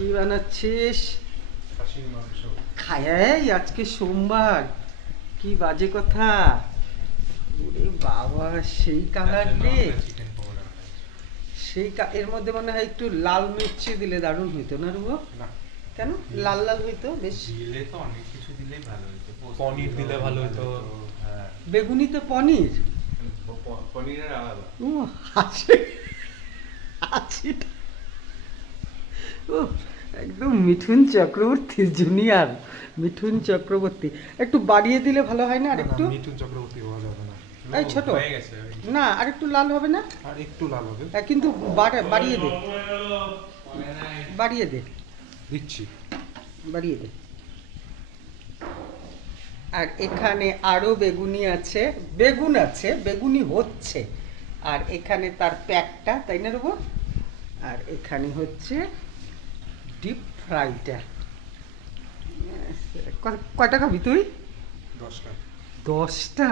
কি বানাচ্ছিস? খাসির মাংস। খাই আজকে সোমবার, কি বাজে কথা। ওরে বাবা, সেই কালার রে, সেই এর মধ্যে মনে হয় একটু লাল মির্চি দিলে দারুণ হইতো না রুবো? না কেন লাল লাল হইতো বেশ? দিলে তো অনেক কিছু দিলেই ভালো হতো, পনির দিলে ভালো হতো। হ্যাঁ, বেগুনি তো পনির। পনিরের আলাদা। ও হাসি, হাসিটা ও একদম মিঠুন চক্রবর্তী জুনিয়র, মিঠুন চক্রবর্তী। একটু বাড়িয়ে দিলে ভালো হয় না? আর একটু মিঠুন চক্রবর্তী হওয়া যাবে না। এই ছোট হয়ে গেছে, না, আর একটু লাল হবে না? আর একটু লাল হবে। হ্যাঁ, কিন্তু বাড়িয়ে দে, বাড়িয়ে দে, দিচ্ছি। বাড়িয়ে দে। আর এখানে আরো বেগুনি আছে, বেগুন আছে, বেগুনি হচ্ছে। আর এখানে তার প্যাকটা, তাই না রবো? আর এখানে হচ্ছে ডিপ ফ্রাইটা। কয়টা খাবি তুই? 10টা। 10টা?